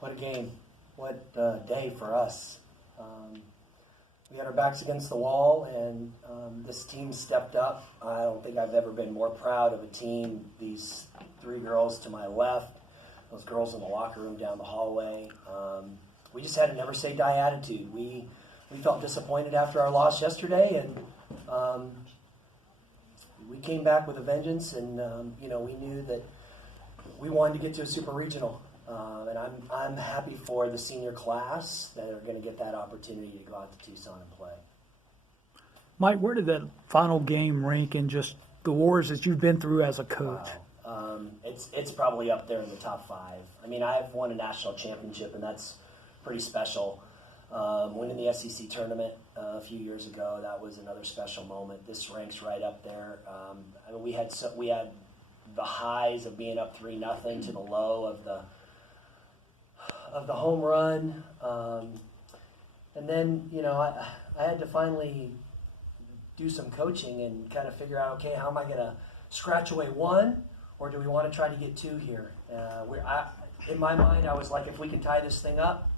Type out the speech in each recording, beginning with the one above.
What a game. What a day for us. We had our backs against the wall, and this team stepped up. I don't think I've ever been more proud of a team. These three girls to my left, those girls in the locker room down the hallway. We just had a never say die attitude. We felt disappointed after our loss yesterday, and we came back with a vengeance, and we knew that we wanted to get to a super regional. And I'm happy for the senior class that are going to get that opportunity to go out to Tucson and play. Mike, where did that final game rank in just the wars that you've been through as a coach? Wow. It's probably up there in the top 5. I mean, I've won a national championship, and that's pretty special. Winning the SEC tournament a few years ago, that was another special moment. This ranks right up there. I mean, we had the highs of being up 3-0 to the low of the home run, and then I had to finally do some coaching and kind of figure out, okay, how am I going to scratch away 1, or do we want to try to get 2 here? In my mind, I was like, if we can tie this thing up,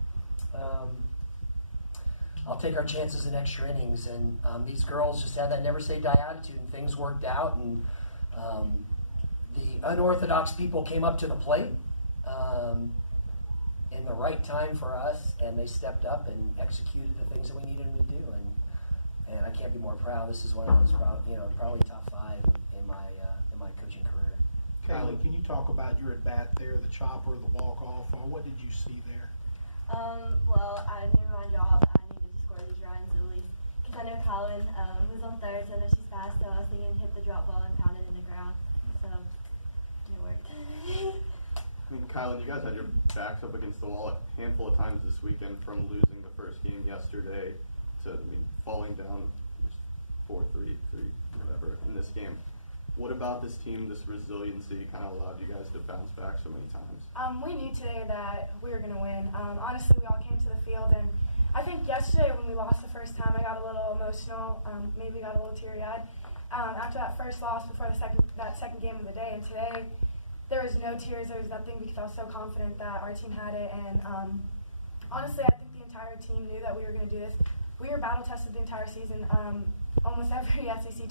I'll take our chances in extra innings. And these girls just had that never say die attitude, and things worked out, and the unorthodox people came up to the plate in the right time for us, and they stepped up and executed the things that we needed them to do. And I can't be more proud. This is one of those probably top 5 in my coaching career. Kylie, can you talk about your at bat there, the chopper, the walk off? What did you see there? Well, I knew my job. I needed to score these runs at least, because I know Colin was on third, so I know she's fast. So I was thinking hit the drop ball and pound it in the ground. So it worked. I mean, Kylan, you guys had your backs up against the wall a handful of times this weekend, from losing the first game yesterday to falling down 4-3, whatever, in this game. What about this team, this resiliency, kind of allowed you guys to bounce back so many times? We knew today that we were going to win. Honestly, we all came to the field, and I think yesterday when we lost the first time, I got a little emotional, maybe got a little teary-eyed. After that first loss before that second game of the day, and today, there was no tears, there was nothing, because I was so confident that our team had it. And honestly, I think the entire team knew that we were going to do this. We were battle tested the entire season. Almost every SEC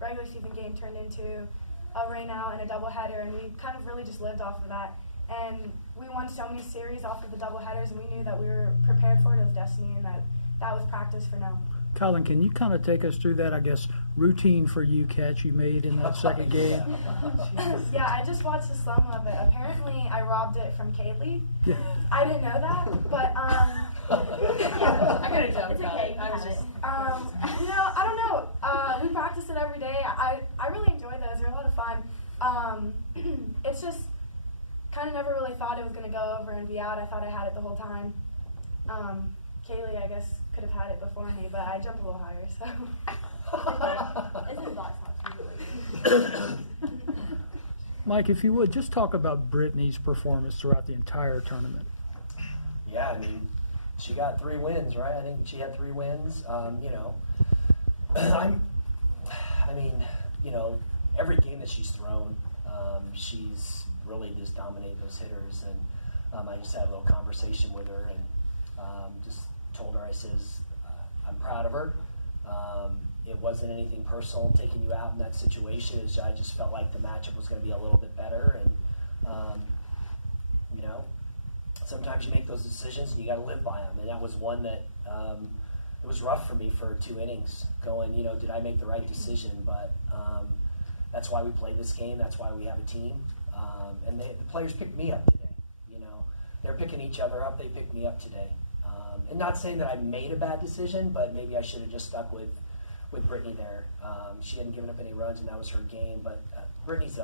regular season game turned into a rainout and a doubleheader, and we kind of really just lived off of that. And we won so many series off of the doubleheaders, and we knew that we were prepared for it as destiny, and that was practice for now. Colin, can you kind of take us through that, I guess, routine for you catch you made in that second game? Yeah, I just watched the slum of it. Apparently, I robbed it from Kaylee. Yeah. I didn't know that, but I could have jumped. It's okay. I was just, I don't know. We practice it every day. I really enjoy those. They're a lot of fun. It's just kind of never really thought it was going to go over and be out. I thought I had it the whole time. Kaylee, I guess, could have had it before me, but I jumped a little higher, so. It's in box house. Mike, if you would, just talk about Brittany's performance throughout the entire tournament. Yeah, I mean, she got 3 wins, right? I think she had 3 wins. Every game that she's thrown, she's really just dominated those hitters. And I just had a little conversation with her, and just told her, I says, I'm proud of her. It wasn't anything personal taking you out in that situation. I just felt like the matchup was going to be a little bit better. And, sometimes you make those decisions and you got to live by them. And that was one that it was rough for me for 2 innings going, did I make the right decision? But that's why we play this game. That's why we have a team. And the players picked me up today. They're picking each other up. They picked me up today. And not saying that I made a bad decision, but maybe I should have just stuck with Brittany there. She hadn't given up any runs, and that was her game. But Brittany's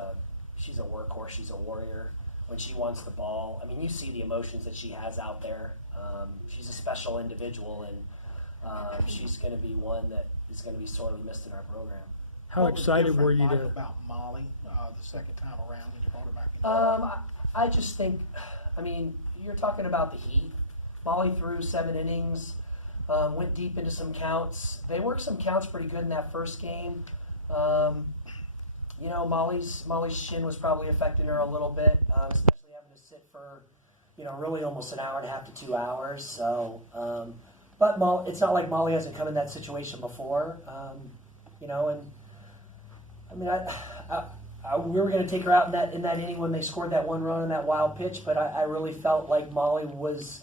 she's a workhorse. She's a warrior. When she wants the ball, I mean, you see the emotions that she has out there. She's a special individual, and she's going to be one that is going to be sorely missed in our program. How excited were you What was to? different, Mike, about Molly the second time around when you brought her back in? I just think, you're talking about the heat. Molly threw 7 innings, went deep into some counts. They worked some counts pretty good in that first game. Molly's shin was probably affecting her a little bit, especially having to sit for really almost an hour and a half to 2 hours. So, but it's not like Molly hasn't come in that situation before, and I mean, we were going to take her out in that inning when they scored that one run on that wild pitch, but I really felt like Molly was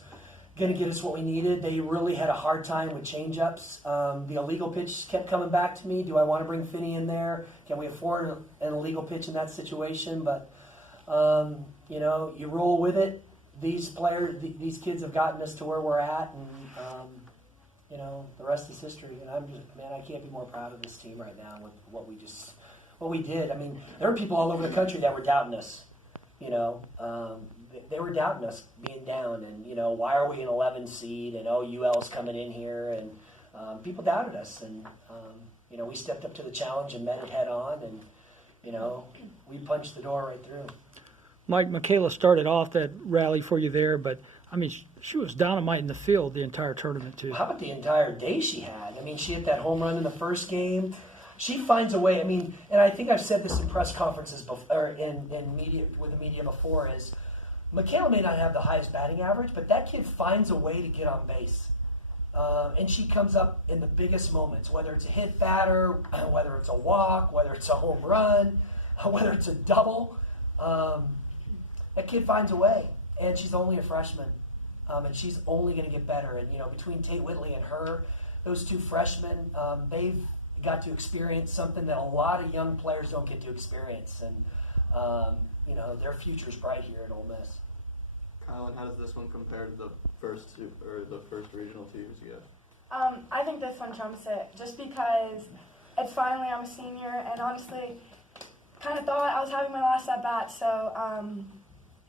going to get us what we needed. They really had a hard time with changeups. The illegal pitch kept coming back to me. Do I want to bring Finney in there? Can we afford an illegal pitch in that situation? But you roll with it. These these kids have gotten us to where we're at, and the rest is history. And I can't be more proud of this team right now with what we did. I mean, there were people all over the country that were doubting us. They were doubting us being down, and why are we an 11 seed? And UL's coming in here, and people doubted us, and we stepped up to the challenge and met it head on, and we punched the door right through. Mike, Michaela started off that rally for you there, but I mean, she was dynamite in the field the entire tournament too. How about the entire day she had? I mean, she hit that home run in the first game. She finds a way. I mean, and I think I've said this in press conferences before, or in media with the media before, is Michaela may not have the highest batting average, but that kid finds a way to get on base. And she comes up in the biggest moments, whether it's a hit batter, whether it's a walk, whether it's a home run, whether it's a double. That kid finds a way, and she's only a freshman, and she's only going to get better. And between Tate Whitley and her, those two freshmen, they've got to experience something that a lot of young players don't get to experience, and their future's bright here at Ole Miss. Colin, how does this one compare to the first regional teams you guys? I think this one trumps it, just because it's finally I'm a senior, and honestly, kind of thought I was having my last at bat, so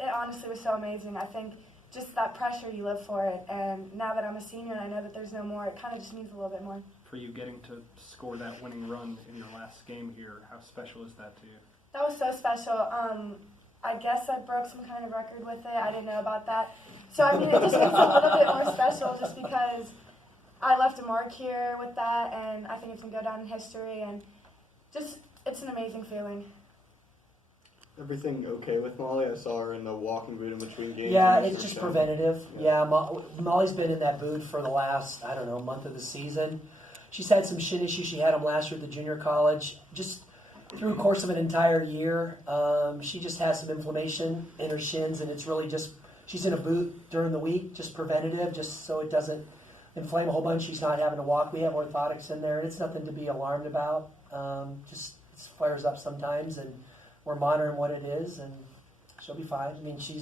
it honestly was so amazing. I think just that pressure, you live for it, and now that I'm a senior and I know that there's no more, it kind of just means a little bit more. For you getting to score that winning run in your last game here, how special is that to you? That was so special. I guess I broke some kind of record with it. I didn't know about that. So, I mean, it just makes it a little bit more special just because I left a mark here with that, and I think it's going to go down in history, and just, it's an amazing feeling. Everything okay with Molly? I saw her in the walking boot in between games. Yeah, it's just preventative. Yeah, Molly's been in that boot for the last, month of the season. She's had some shin issues. She had them last year at the junior college. Just through the course of an entire year, she just has some inflammation in her shins, and it's really just, she's in a boot during the week, just preventative, just so it doesn't inflame a whole bunch. She's not having to walk. We have orthotics in there, and it's nothing to be alarmed about. Just it flares up sometimes, and we're monitoring what it is, and she'll be fine. I mean, she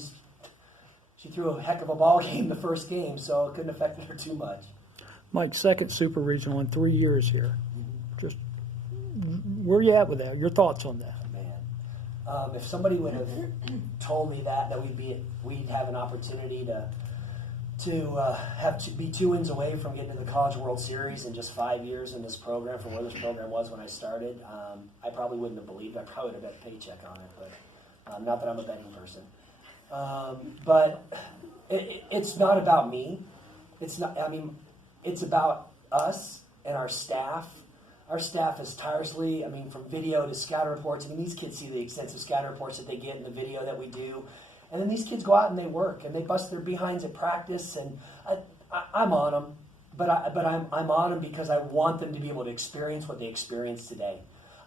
threw a heck of a ball game the first game, so it couldn't affect her too much. Mike, second super regional in 3 years here. Just where are you at with that? Your thoughts on that? Man, if somebody would have told me that we'd have an opportunity to be 2 wins away from getting to the College World Series in just 5 years in this program, from where this program was when I started, I probably wouldn't have believed. I probably would have bet a paycheck on it, but not that I'm a betting person. But it's not about me. It's not. I mean, it's about us and our staff. Our staff is tirelessly, from video to scatter reports. These kids see the extensive scatter reports that they get in the video that we do. And then these kids go out and they work and they bust their behinds at practice. And I'm on them, but I'm on them because I want them to be able to experience what they experienced today.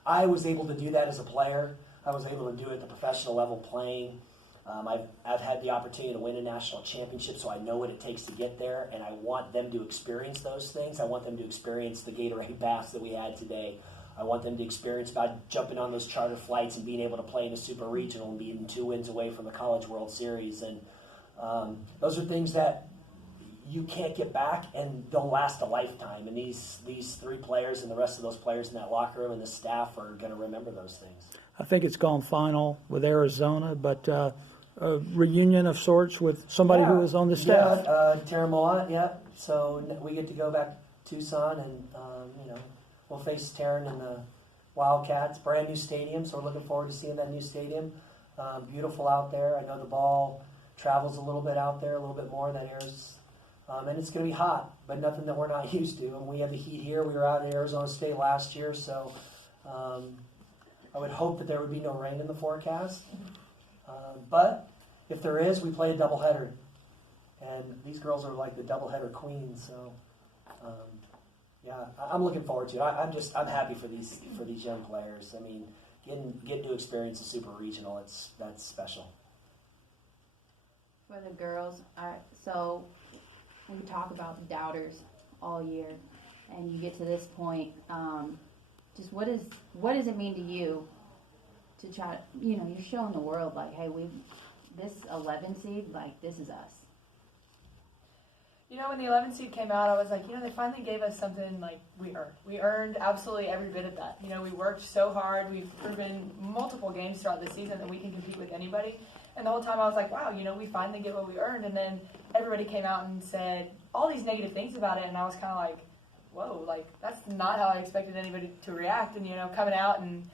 I was able to do that as a player. I was able to do it at the professional level playing. I've had the opportunity to win a national championship, so I know what it takes to get there, and I want them to experience those things. I want them to experience the Gatorade baths that we had today. I want them to experience about jumping on those charter flights and being able to play in a super regional and being 2 wins away from the College World Series. And those are things that you can't get back, and they'll last a lifetime. And these 3 players and the rest of those players in that locker room and the staff are going to remember those things. I think it's gone final with Arizona, but a reunion of sorts with somebody who was on the staff. Yeah, Tara Moat, yeah. So we get to go back to Tucson, and we'll face Taryn in the Wildcats. Brand new stadium, so we're looking forward to seeing that new stadium. Beautiful out there. I know the ball travels a little bit out there, a little bit more than Arizona. And it's going to be hot, but nothing that we're not used to. And we have the heat here. We were out in Arizona State last year, so I would hope that there would be no rain in the forecast. But if there is, we play a doubleheader and these girls are like the doubleheader queens. So, yeah, I'm looking forward to it. I'm happy for these young players. I mean, getting to experience a super regional, that's special. For the girls, so we talk about doubters all year, and you get to this point. Just what does it mean to you to try? You're showing the world like, hey, this 11 seed, like this is us. When the 11 seed came out, I was like, they finally gave us something like we earned. We earned absolutely every bit of that. We worked so hard. We've proven multiple games throughout the season that we can compete with anybody. And the whole time I was like, wow, we finally get what we earned. And then everybody came out and said all these negative things about it. And I was kind of like, whoa, like that's not how I expected anybody to react. And, coming out and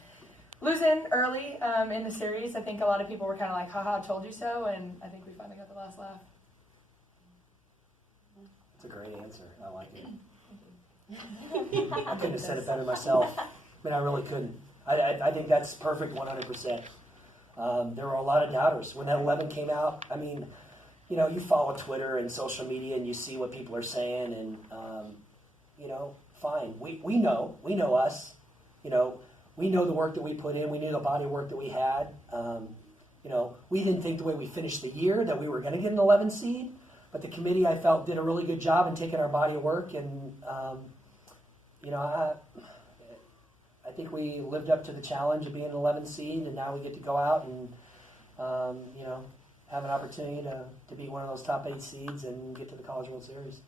losing early in the series, I think a lot of people were kind of like, haha, I told you so. And I think we finally got the last laugh. It's a great answer. I like it. I couldn't have said it better myself. I mean, I really couldn't. I think that's perfect 100%. There were a lot of doubters. When that 11 came out, I mean, you follow Twitter and social media and you see what people are saying and, fine. We know us. We know the work that we put in. We knew the body of work that we had. We didn't think the way we finished the year that we were going to get an 11 seed. But the committee, I felt, did a really good job in taking our body of work, and I think we lived up to the challenge of being an 11 seed, and now we get to go out and have an opportunity to be one of those top 8 seeds and get to the College World Series.